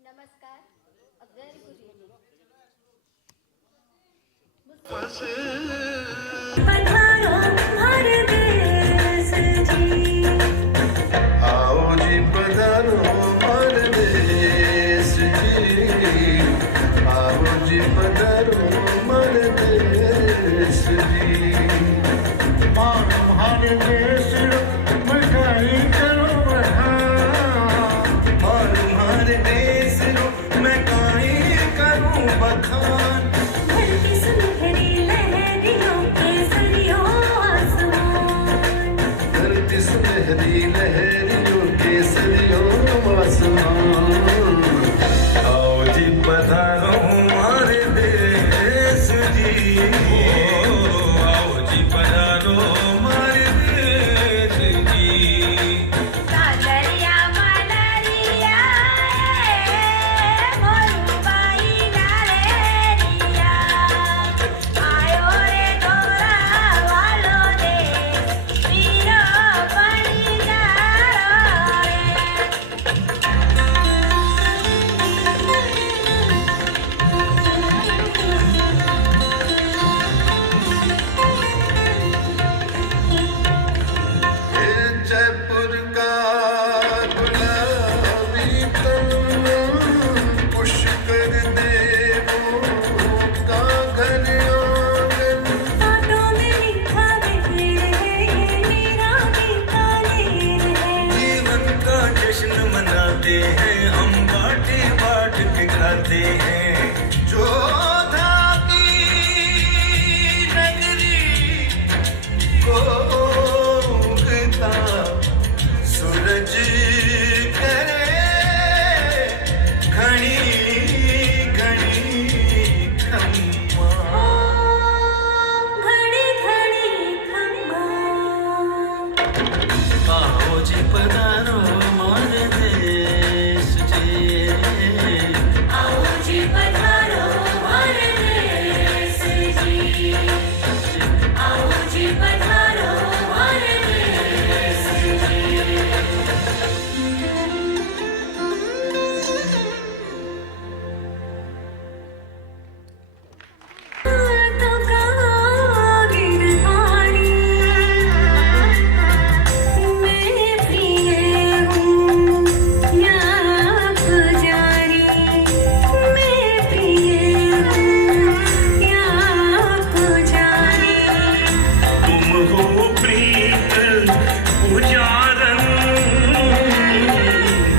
नमस्कार, a very good evening. पधारो हमारे देश जी, आओ जी पधारो हमारे देश जी, आओ जी पधारो हमारे देश जी। हमारे देश मिठाई करो बखान, और हमारे देश मिठाई करूं बखान। धरती सुनहरी लहरियों केसरियों आसमान, धरती सुनहरी लहरियों केसरियों आसमान। आओ जी पधारो हमारे देश जी, आओ जी पधारो हमारे देश जी। काजरिया मलरिया मोरुबाई नारेरिया, आयो रे गोरा वालो देश, वीरो बनी जारो रे। जयपुर का गुलाबी तन, पुष्कर देवों का घर आंगन। हाथों में लिखा बिखेर है, ये मेरा बीकानेर है। जीवन का जश्न मनाते हैं, हम बाटे बाट के खाते हैं। जोधा की नगरी को उगता सूरज करे घनी घनी खम्मा। घड़ी घड़ी खम्मा, आओ जी पधारो हमारे देश जी, आओ जी पधारो हमारे देश जी, आओ जी पधारो हमारे देश जी। तो कहाँ गिरधारी, मैं प्रिय हूँ या पुजारी, मैं प्रिय हूँ या पुजारी। तुम हो प्रीत पुजारन,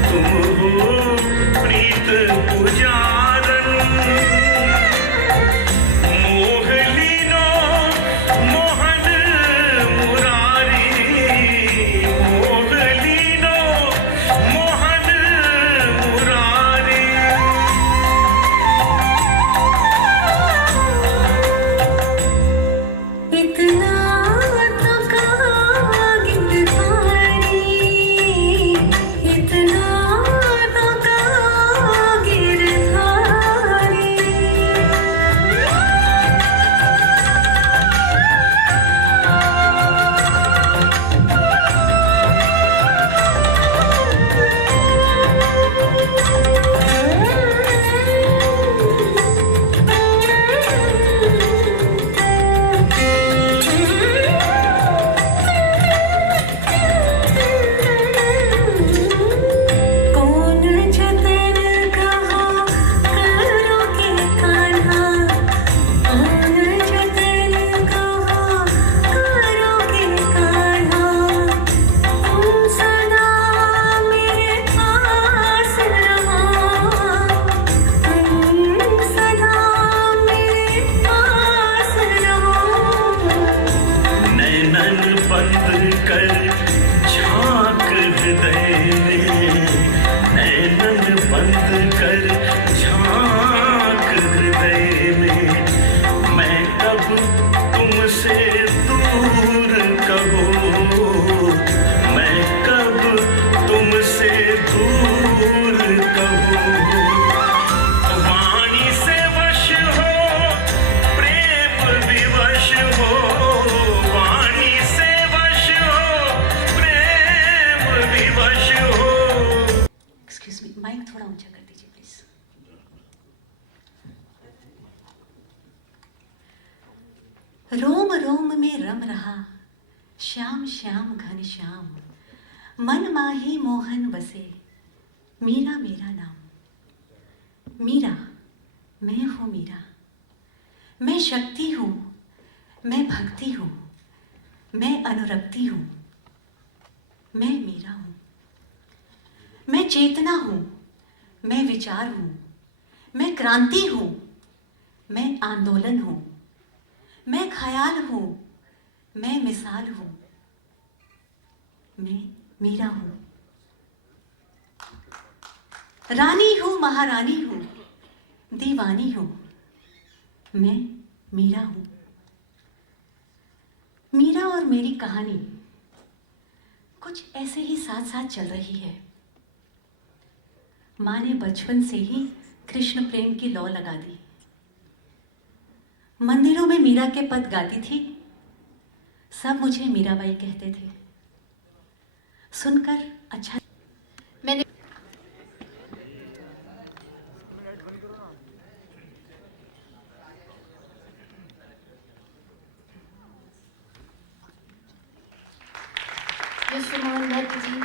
तुम हो प्रीत पुजारन। मोहलीनो मोहन मुरारी, मोहलीनो मोहन मुरारी। इतना तो कहाँ गिरधारी, इतना तो कहाँ गिरधारी। कौन जतन कहा करो के कान्हा, कौन जतन कहा करो के कान्हा। तुम सदा मेरे पास रहो, तुम सदा मेरे पास रहो। नैनन बंद कर झांक हृदय में, नैनन बंद कर झांक हृदय में। मैं कब तुमसे दूर कहो, मैं कब तुमसे दूर कहो। वाणी से वश हो प्रेम विवश हो, वाणी से वश हो कहा श्याम श्याम घन श्याम, मन माही मोहन बसे, मीरा मेरा नाम। मीरा, मैं हूँ मीरा, मैं शक्ति हूँ, मैं भक्ति हूँ, मैं अनुरक्ति हूँ, मैं मीरा हूँ। मैं चेतना हूँ, मैं विचार हूँ, मैं क्रांति हूँ, मैं आंदोलन हूँ, मैं ख्याल हूँ, मैं मिसाल हूँ, मैं मीरा हूँ। रानी हूँ, महारानी हूँ, दीवानी हूँ, मैं मीरा हूँ। मीरा और मेरी कहानी कुछ ऐसे ही साथ साथ चल रही है। माँ ने बचपन से ही कृष्ण प्रेम की लौ लगा दी। मंदिरों में मीरा के पद गाती थी, सब मुझे मीराबाई कहते थे। सुनकर अच्छा। मैंने विश्वमोहन भट्ट जी,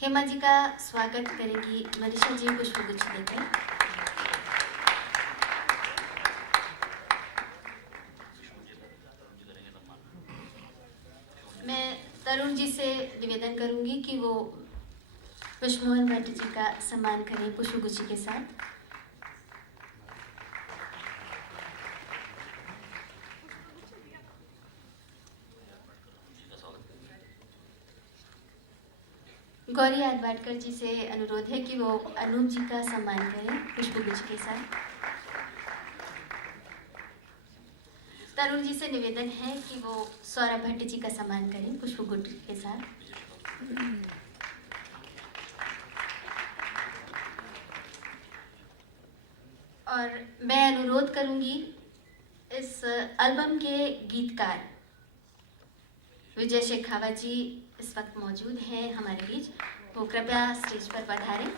हेमा जी का स्वागत करेंगी मनीषा जी पुष्पगुच्छ देकर। मैं तरुण जी से निवेदन करूंगी कि वो विश्वमोहन भट्ट जी का सम्मान करें पुष्पगुच्छ के साथ। गौरी आडवाडकर जी से अनुरोध है कि वो अनूप जी का सम्मान करें पुष्पगुच्छ के साथ। तरुण जी से निवेदन है कि वो सौरभ भट्ट जी का सम्मान करें पुष्पगुच्छ के साथ। और मैं अनुरोध करूंगी इस एल्बम के गीतकार विजय शेखावत जी इस वक्त मौजूद हैं हमारे बीच, वो कृपया स्टेज पर पधारें।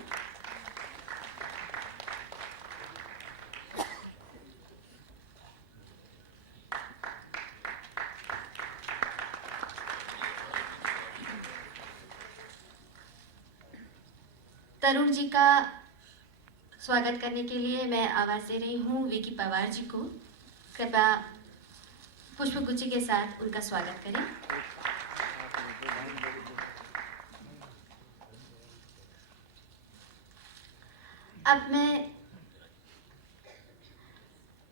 तरुण जी का स्वागत करने के लिए मैं आवाज दे रही हूँ विकी पवार जी को। कृपया पुष्पगुच्छ के साथ उनका स्वागत करें। अब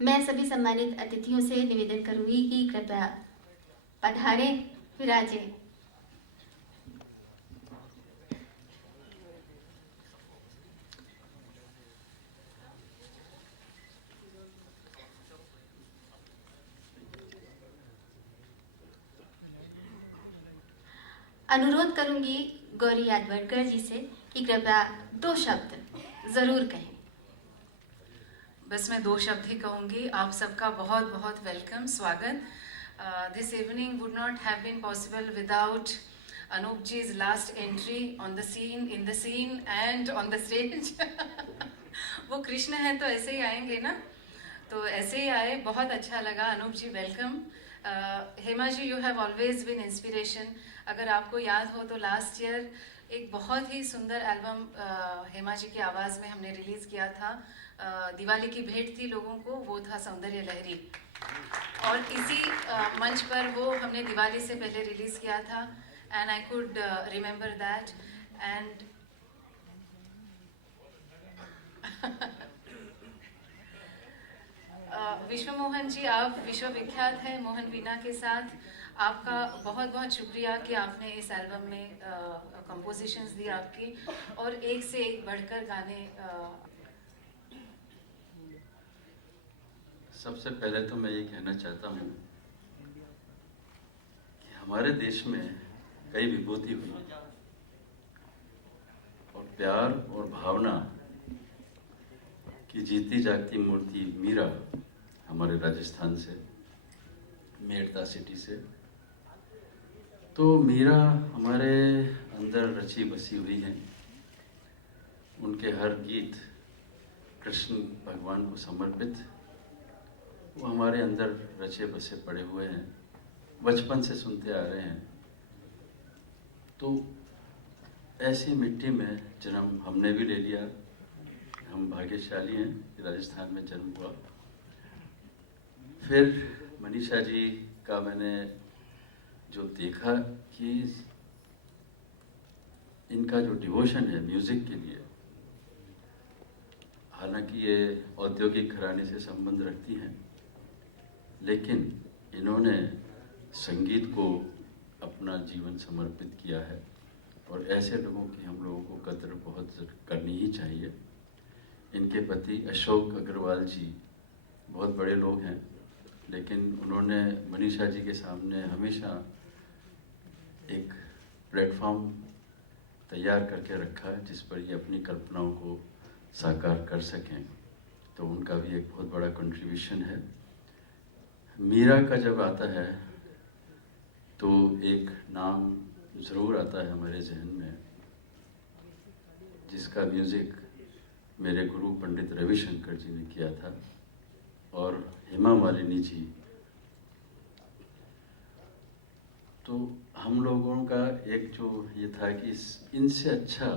मैं सभी सम्मानित अतिथियों से निवेदन करूंगी कि कृपया पधारें, विराजें। अनुरोध करूंगी गौरी आडवाडकर जी से कि कृपया 2 शब्द जरूर कहें। बस मैं 2 शब्द ही कहूँगी। आप सबका बहुत बहुत वेलकम, स्वागत। This evening would not have been possible without Anoop ji's last entry on the scene, in the scene and on the stage. वो कृष्ण हैं तो ऐसे ही आएंगे ना, तो ऐसे ही आए। बहुत अच्छा लगा। Anoop ji welcome. Hema ji, you have always been inspiration. अगर आपको याद हो तो लास्ट ईयर एक बहुत ही सुंदर एल्बम हेमा जी की आवाज़ में हमने रिलीज़ किया था। दिवाली की भेंट थी लोगों को, वो था सौंदर्य लहरी। और इसी मंच पर वो हमने दिवाली से पहले रिलीज़ किया था, and I could remember that. And Vishwamohan ji, आप विश्वविख्यात हैं मोहन वीणा के साथ। आपका बहुत बहुत शुक्रिया कि आपने इस एल्बम में कंपोजिशंस दी आपकी, और एक से एक बढ़कर गाने। सबसे पहले तो मैं ये कहना चाहता हूँ कि हमारे देश में कई विभूति हुई और प्यार और भावना ये जीती जागती मूर्ति मीरा हमारे राजस्थान से, मेड़ता सिटी से। तो मीरा हमारे अंदर रची बसी हुई हैं। उनके हर गीत कृष्ण भगवान को समर्पित, वो हमारे अंदर रचे बसे पड़े हुए हैं, बचपन से सुनते आ रहे हैं। तो ऐसी मिट्टी में जन्म हमने भी ले लिया। हम भाग्यशाली हैं कि राजस्थान में जन्म हुआ। फिर मनीषा जी का मैंने जो देखा कि इनका जो डिवोशन है म्यूज़िक के लिए, हालांकि ये औद्योगिक घराने से संबंध रखती हैं, लेकिन इन्होंने संगीत को अपना जीवन समर्पित किया है। और ऐसे लोगों की हम लोगों को कदर बहुत करनी ही चाहिए। इनके पति अशोक अग्रवाल जी बहुत बड़े लोग हैं, लेकिन उन्होंने मनीषा जी के सामने हमेशा एक प्लेटफॉर्म तैयार करके रखा है जिस पर ये अपनी कल्पनाओं को साकार कर सकें। तो उनका भी एक बहुत बड़ा कंट्रीब्यूशन है। मीरा का जब आता है तो एक नाम ज़रूर आता है हमारे जहन में, जिसका म्यूज़िक मेरे गुरु पंडित रविशंकर जी ने किया था और हेमा मालिनी जी। तो हम लोगों का एक जो ये था कि इनसे अच्छा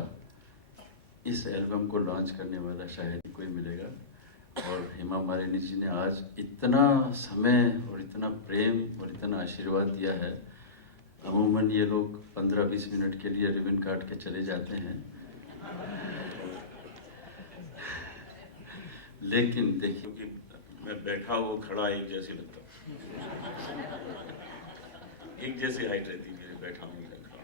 इस एल्बम को लॉन्च करने वाला शायद ही कोई मिलेगा। और हेमा मालिनी जी ने आज इतना समय और इतना प्रेम और इतना आशीर्वाद दिया है। अमूमन ये लोग 15-20 मिनट के लिए रिबन काट के चले जाते हैं, लेकिन देखिए कि मैं बैठा वो खड़ा एक जैसे लगता, एक जैसी हाइट रहती मेरे बैठा हूँ खड़ा।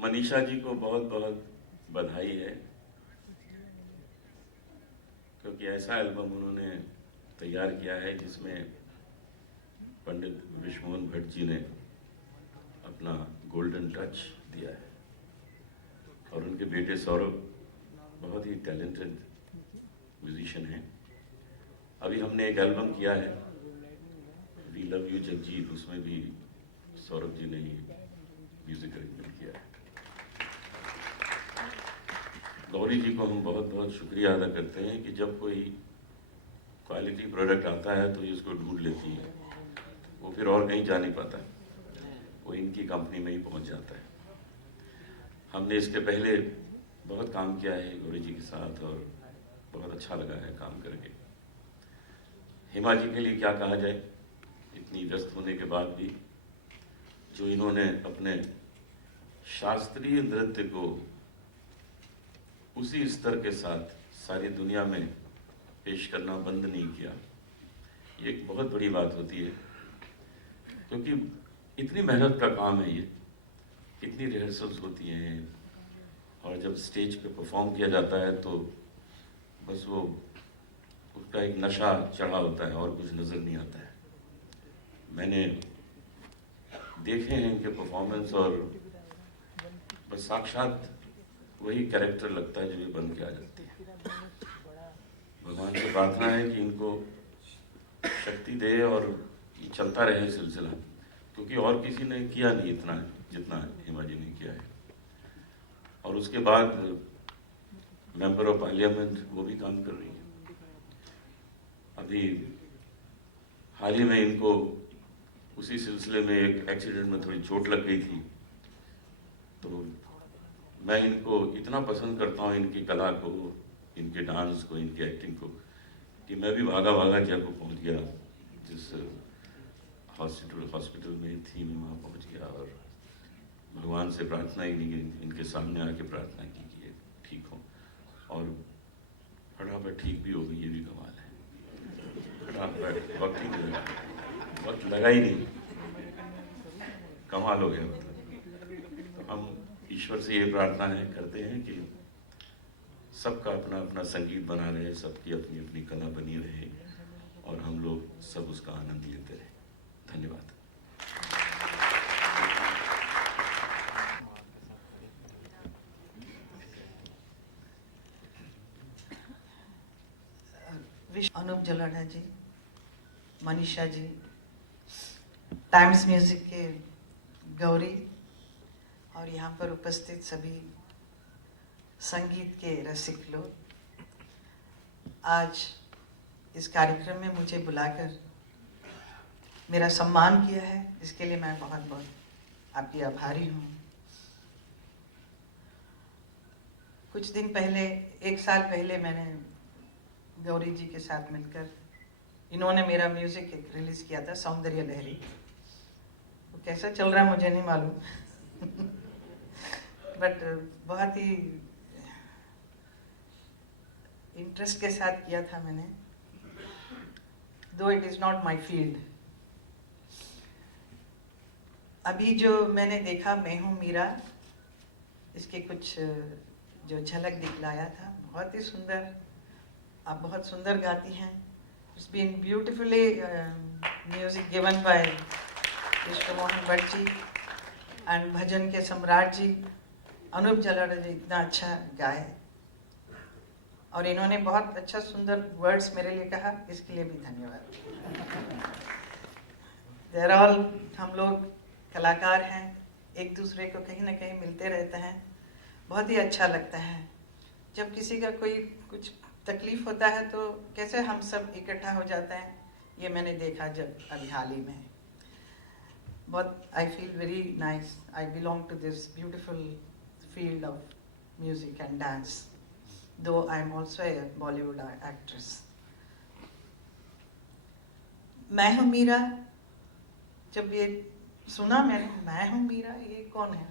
मनीषा जी को बहुत बहुत बधाई है, क्योंकि ऐसा एल्बम उन्होंने तैयार किया है जिसमें पंडित विश्वमोहन भट्ट जी ने अपना गोल्डन टच दिया है और उनके बेटे सौरभ बहुत ही टैलेंटेड म्यूजिशियन हैं। अभी हमने एक एल्बम किया है वी लव यू जगजीत, उसमें भी सौरभ जी ने ही म्यूजिक अरेंजमेंट किया है। गौरी जी को हम बहुत बहुत शुक्रिया अदा करते हैं कि जब कोई क्वालिटी प्रोडक्ट आता है तो ये उसको ढूंढ लेती है, वो फिर और कहीं जा नहीं पाता, वो इनकी कंपनी में ही पहुंच जाता है। हमने इसके पहले बहुत काम किया है गौरी जी के साथ और बहुत अच्छा लगा है काम करके। हेमा जी के लिए क्या कहा जाए, इतनी व्यस्त होने के बाद भी जो इन्होंने अपने शास्त्रीय नृत्य को उसी स्तर के साथ सारी दुनिया में पेश करना बंद नहीं किया, ये एक बहुत बड़ी बात होती है, क्योंकि इतनी मेहनत का काम है ये, इतनी रिहर्सल्स होती हैं और जब स्टेज पे परफॉर्म किया जाता है तो बस वो उसका एक नशा चढ़ा होता है और कुछ नज़र नहीं आता है। मैंने देखे हैं इनके परफॉर्मेंस और बस साक्षात वही कैरेक्टर लगता है जो ये बन के आ जाती है। भगवान से प्रार्थना है कि इनको शक्ति दे और ये चलता रहे सिलसिला, क्योंकि और किसी ने किया नहीं इतना जितना हेमा जी ने किया है। और उसके बाद मेंबर ऑफ पार्लियामेंट वो भी काम कर रही है। अभी हाल ही में इनको उसी सिलसिले में एक एक्सीडेंट में थोड़ी चोट लग गई थी, तो मैं इनको इतना पसंद करता हूँ, इनकी कला को, इनके डांस को, इनकी एक्टिंग को, कि मैं भी भागा भागा जयपुर पहुँच गया। जिस हॉस्पिटल में थी मैं वहाँ पहुँच गया और भगवान से प्रार्थना ही नहीं की, इनके सामने आके प्रार्थना की कि ये ठीक हो, और फटाफट ठीक भी हो गई। ये भी कमाल है, फटाफट वक्त ही नहीं लगा, वक्त लगा ही नहीं, कमाल हो गया मतलब। तो हम ईश्वर से ये प्रार्थना करते हैं कि सबका अपना अपना संगीत बना रहे, सबकी अपनी अपनी कला बनी रहे और हम लोग सब उसका आनंद लेते रहे। धन्यवाद। अनूप जलोढ़ा जी, मनीषा जी, टाइम्स म्यूजिक के गौरी और यहाँ पर उपस्थित सभी संगीत के रसिक लोग, आज इस कार्यक्रम में मुझे बुलाकर मेरा सम्मान किया है, इसके लिए मैं बहुत बहुत आपकी आभारी हूँ। कुछ दिन पहले, 1 साल पहले मैंने गौरी जी के साथ मिलकर, इन्होंने मेरा म्यूजिक एक रिलीज किया था, सौंदर्य लहरी। वो कैसा चल रहा है मुझे नहीं मालूम बट बहुत ही इंटरेस्ट के साथ किया था मैंने, दो it is not my field. अभी जो मैंने देखा मैं हूँ मीरा, इसके कुछ जो झलक दिखलाया था, बहुत ही सुंदर, आप बहुत सुंदर गाती हैं। It's been beautifully music given by Vishnu Mohan Bhatt ji and bhajan के सम्राट जी अनूप जलोढ़ा जी इतना अच्छा गाए और इन्होंने बहुत अच्छा सुंदर वर्ड्स मेरे लिए कहा, इसके लिए भी धन्यवाद। देयर ऑल, हम लोग कलाकार हैं, एक दूसरे को कहीं ना कहीं मिलते रहते हैं, बहुत ही अच्छा लगता है। जब किसी का कोई कुछ तकलीफ होता है तो कैसे हम सब इकट्ठा हो जाते हैं, ये मैंने देखा जब अभी हाल ही में। बहुत I feel very nice, I belong to this beautiful field of music and dance, though I am also a Bollywood actress. मैं हूँ मीरा, जब ये सुना मैंने, मैं हूँ मीरा, ये कौन है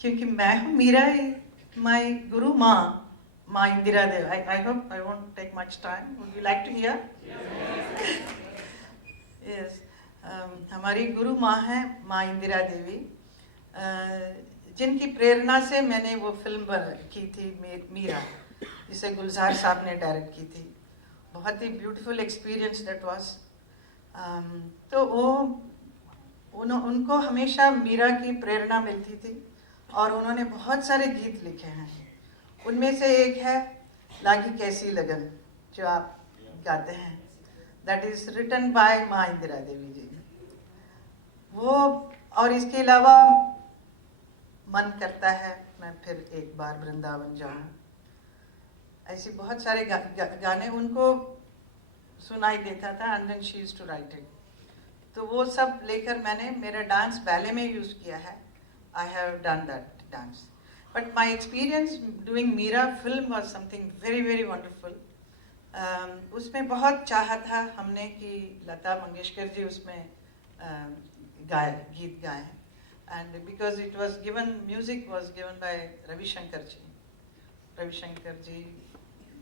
क्योंकि मैं हूँ Meera, my guru maa Indira Dev. I hope I won't take much time, would you like to hear? Yes, हमारी गुरु माँ है माँ इंदिरा देवी, जिनकी प्रेरणा से मैंने वो फिल्म की थी मीरा, जिसे गुलजार साहब ने डायरेक्ट की थी। बहुत ही ब्यूटीफुल एक्सपीरियंस दैट वाज। तो वो उनको हमेशा मीरा की प्रेरणा मिलती थी और उन्होंने बहुत सारे गीत लिखे हैं। उनमें से एक है लागी कैसी लगन, जो आप गाते हैं, दैट इज रिटन बाय माँ इंदिरा देवी जी। वो और इसके अलावा मन करता है मैं फिर एक बार वृंदावन जाऊं, ऐसे बहुत सारे गाने उनको सुनाई देता था, and then she used to write it. तो वो सब लेकर मैंने मेरा डांस बैले में यूज किया है। I have done that dance, but my experience doing Meera film was something very very wonderful. उसमें बहुत चाहा था हमने कि लता मंगेशकर जी उसमें गीत गाए, and because it was given, music was given by Ravishankar जी,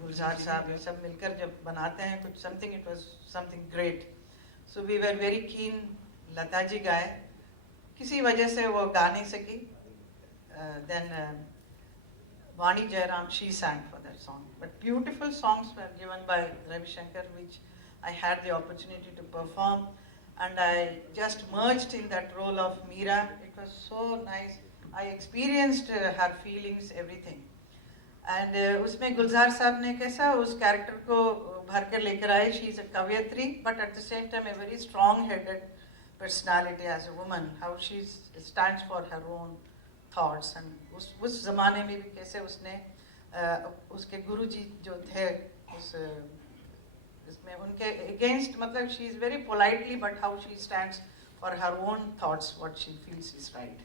गुलजार साहब, ये सब मिलकर जब बनाते हैं कुछ something, it was something great. So we were very keen, Lata ji गाए, किसी वजह से वो गा नहीं सकी। Then Vani Jairam, she sang for that song. But beautiful songs were given by Ravi Shankar, which I had the opportunity to perform, and I just merged in that role of Meera. It was so nice. I experienced her feelings, everything. And उसमें गुलजार साहब ने कैसा उस character को भर कर लेकर आए। She is a कवयित्री, but at the same time a very strong-headed personality as a woman, how she stands for her own thoughts, and उस ज़माने में भी कैसे उसने उसके गुरुजी जो थे इसमें उनके against, मतलब she is very politely, but how she stands for her own thoughts, what she feels is right,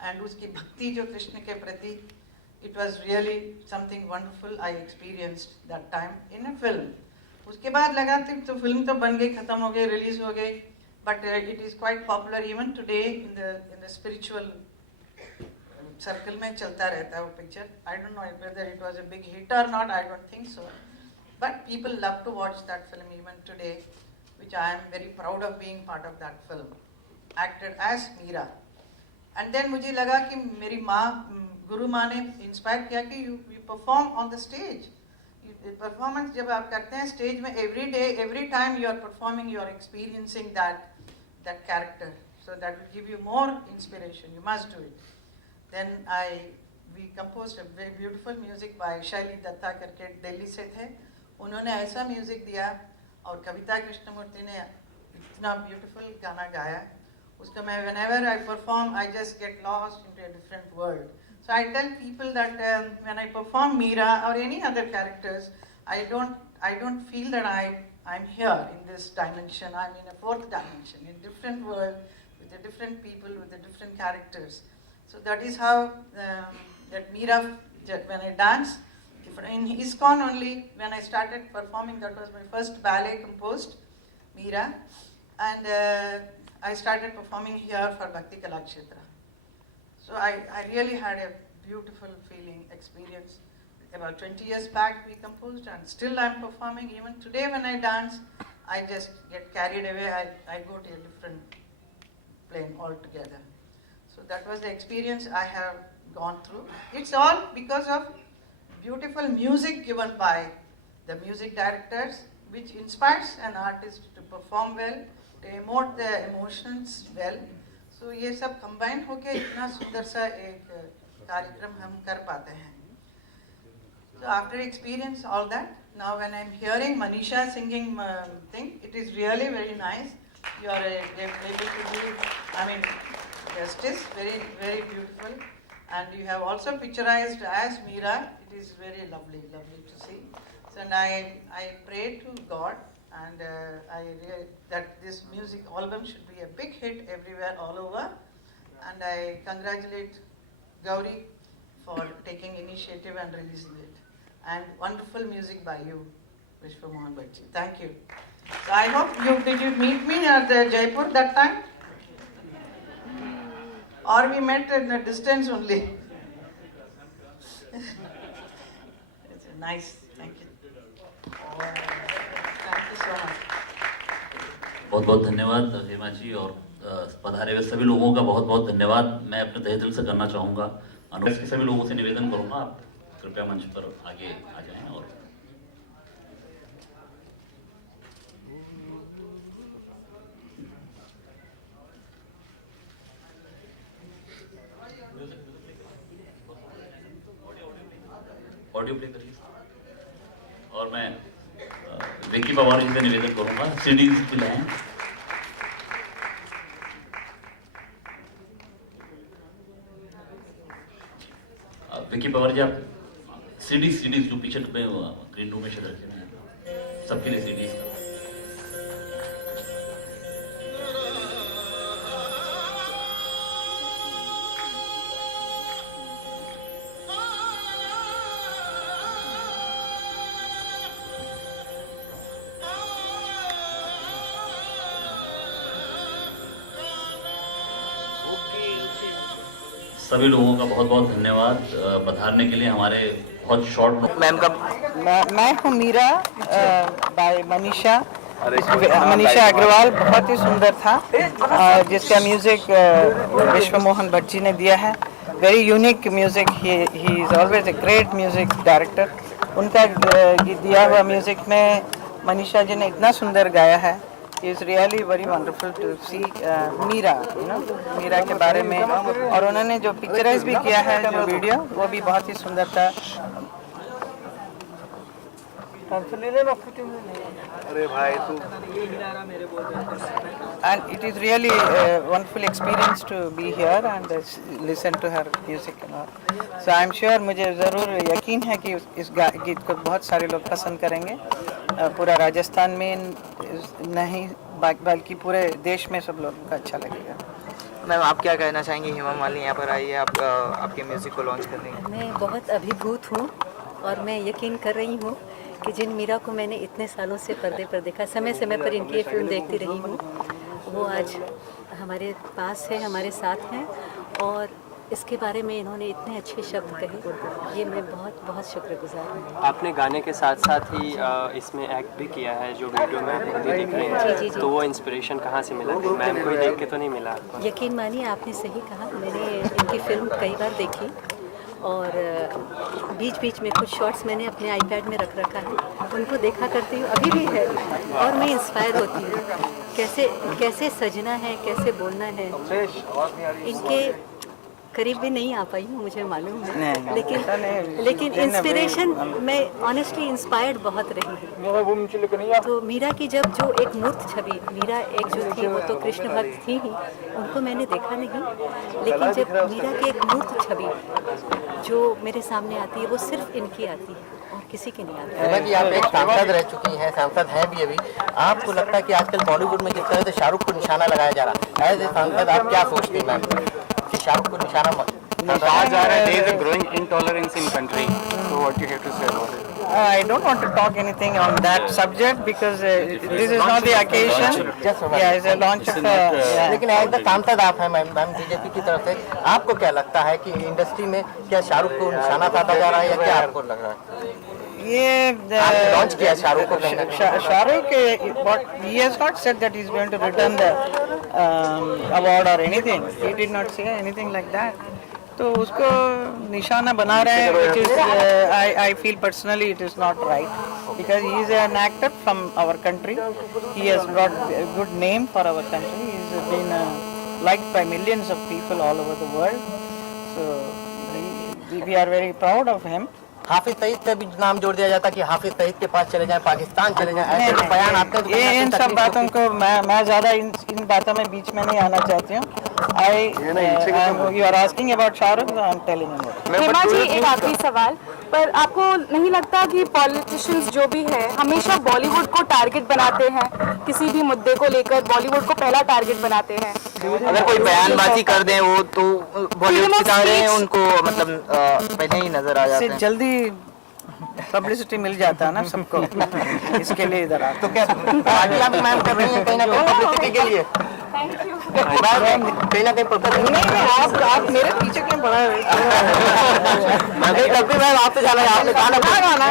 and उसकी भक्ति जो कृष्ण के प्रति, it was really something wonderful I experienced that time in a film. उसके बाद लगा तो फिल्म तो बन गई, खत्म हो गई, रिलीज हो गई, but it is quite popular even today in the spiritual circle में चलता रहता है वो picture. I don't know whether it was a big hit or not, I don't think so, but people love to watch that film even today, which I am very proud of being part of that film, acted as Meera. And then मुझे लगा कि मेरी माँ, गुरु माँ ने inspire किया कि you perform on the stage. Performance जब आप करते हैं स्टेज में, every day, every time you are performing, you are experiencing that character. So that will give you more inspiration. You must do it. Then I we composed a very beautiful music by Shaili Dutta करके दिल्ली से थे. उन्होंने ऐसा music दिया और कविता कृष्णमूर्ति ने इतना beautiful गाना गाया. उसको मैं whenever I perform, I just get lost into a different world. So I tell people that when I perform Meera or any other characters, I don't feel that I'm here in this dimension. I'm in a fourth dimension, in different world, with the different people, with the different characters. So that is how that Meera, when I dance, in ISKCON only, when I started performing, that was my first ballet composed, Meera, and I started performing here for Bhakti Kalakshetra. So I really had a beautiful feeling, experience. About 20 years back we composed and still I'm performing. Even today when I dance, I just get carried away, I go to a different plane altogether. So that was the experience I have gone through. It's all because of beautiful music given by the music directors, which inspires an artist to perform well, to emote the emotions well. So ये सब combine होके इतना सुंदर सा एक कार्यक्रम हम कर पाते हैं. So after experience all that, now when I'm hearing Manisha singing thing, it is really very nice. You are able to do, justice, very, very beautiful. And you have also picturized as Meera. It is very lovely, lovely to see. So and I pray to God and that this music album should be a big hit everywhere, all over. And I congratulate Gauri for taking initiative and releasing it. And wonderful music by you, Vishwa Mohan Bhaji. Thank you. So I hope did you meet me at Jaipur that time? Or we met in a distance only? It's nice. Thank you. Thank you so much. बहुत बहुत धन्यवाद हेमा जी और पधारे हुए सभी लोगों का बहुत बहुत धन्यवाद. मैं अपने तहे दिल से करना चाहूँगा. अनुष्ठ के सभी लोगों से निवेदन करूँगा, आप कृपया मंच पर आगे आ जाएं. और ऑडियो प्ले करिए. और मैं विक्की पवार जी से निवेदन करूँगा, सीडीज की लाएं. विक्की पवार जी, आप सीडीज जो पीछे में ग्रीन रूम में शायद रखे हैं, सबके लिए सीडीज का. सभी लोगों का बहुत बहुत धन्यवाद पधारने के लिए. हमारे बहुत शॉर्ट मैम का मैं हूँ मीरा बाय मनीषा अग्रवाल. बहुत ही सुंदर था, जिसका म्यूजिक विश्व मोहन भट्ट जी ने दिया है. Very unique music. He is always a great music director. उनका दिया हुआ म्यूजिक में मनीषा जी ने इतना सुंदर गाया है. It's really very wonderful to see Meera, Meera के बारे में. और उन्होंने जो पिक्चराइज भी किया है, जो वीडियो, वो भी बहुत ही सुंदर था. अरे भाई तू. And it is really a wonderful experience to be here and listen to her music and all. So I'm sure, मुझे ज़रूर यकीन है कि इस गीत को बहुत सारे लोग पसंद करेंगे. पूरा राजस्थान में नहीं बल्कि पूरे देश में सब लोगों को अच्छा लगेगा. मैम, आप क्या कहना चाहेंगी? हेमा मालिनी यहाँ पर आई है आपके म्यूज़िक को लॉन्च करने. मैं बहुत अभिभूत हूँ और मैं यकीन कर रही हूँ कि जिन मीरा को मैंने इतने सालों से पर्दे पर देखा, समय समय पर इनकी ये फिल्म देखती रही हूँ, वो आज हमारे पास है, हमारे साथ हैं. और इसके बारे में इन्होंने इतने अच्छे शब्द कहे, ये मैं बहुत बहुत शुक्रगुजार हूँ. आपने गाने के साथ साथ ही इसमें एक्ट भी किया है, जो वीडियो में आप खुद ही दिख रहे हैं. जी. तो वो इंस्पिरेशन कहाँ से मिला? मैम को ही देख के तो नहीं मिला? यकीन मानिए, आपने सही कहा. मैंने इनकी फिल्म कई बार देखी और बीच बीच में कुछ शॉट्स मैंने अपने आईपैड में रख रखा है. उनको देखा करती हूँ, अभी भी है, और मैं इंस्पायर होती हूँ. कैसे सजना है, कैसे बोलना है. इनके करीब भी नहीं आ पाई हूँ, मुझे मालूम है, नहीं, लेकिन इंस्पिरेशन मैं ऑनेस्टली इंस्पायर्ड बहुत रही हूँ। तो मीरा की जब जो एक मूर्त छवि, मीरा एक जो थी वो तो कृष्ण भक्त थी ही, उनको मैंने देखा नहीं, लेकिन जब मीरा की एक मूर्त छवि जो मेरे सामने आती है वो सिर्फ इनकी आती है और किसी की नहीं आती। हिमा जी, आप एक सांसद रह चुकी हैं, सांसद हैं भी अभी, आपको लगता है कि आजकल बॉलीवुड में जिस तरह से शाहरुख को निशाना लगाया जा रहा है, एज ए सांसद आप क्या सोचती हैं मैम कि शाहरुख को निशाना कहा जा रहा है there is a growing intolerance in country. So what do you have to say about it? I don't want to talk anything on that subject because this is not the occasion. Yeah, it's a launch of. लेकिन as the सांसद आप हैं ma'am BJP की तरफ से, आपको क्या लगता है कि इंडस्ट्री में क्या शाहरुख को निशाना साधा जा रहा है या क्या आपको लग रहा है? ये लॉन्च किया शाहरुख को Shahrukh, but he has not said that he's going to return the award or anything. He did not say anything like that. तो उसको निशाना बना रहे हैं, which is I feel personally it is not right because he is an actor from our country. He has brought a good name for our country. He has been liked by millions of people all over the world. So we are very proud of him. Hafiz Saeed से भी नाम जोड़ दिया जाता कि हाफिज सईद के पास चले जाएं, पाकिस्तान चले जाएं, ऐसे बयान आते हैं। ये इन सब बातों को मैं ज़्यादा इन बातों में बीच में नहीं आना चाहती हूँ। You are asking about Shahrukh, I am telling you. Hema ji, एक आखिरी सवाल, पर आपको नहीं लगता कि पॉलिटिशियंस जो भी है हमेशा बॉलीवुड को टारगेट बनाते हैं, किसी भी मुद्दे को लेकर बॉलीवुड को पहला टारगेट बनाते हैं? अगर कोई बयानबाजी कर दें वो तो बॉलीवुड सितारे हैं, उनको मतलब पहले ही नजर आ जाते हैं। जल्दी पब्लिसिटी मिल जाता है ना सबको, इसके लिए इधर आ। तो क्या आगे आप मैम कर रही हैं कहीं ना कहीं पब्लिसिटी के लिए? कहीं ना कहीं पब्लिसिटी नहीं, आप मेरे पीछे क्यों पड़ा है? कभी मैम आपसे जाना है, आपने कहा ना।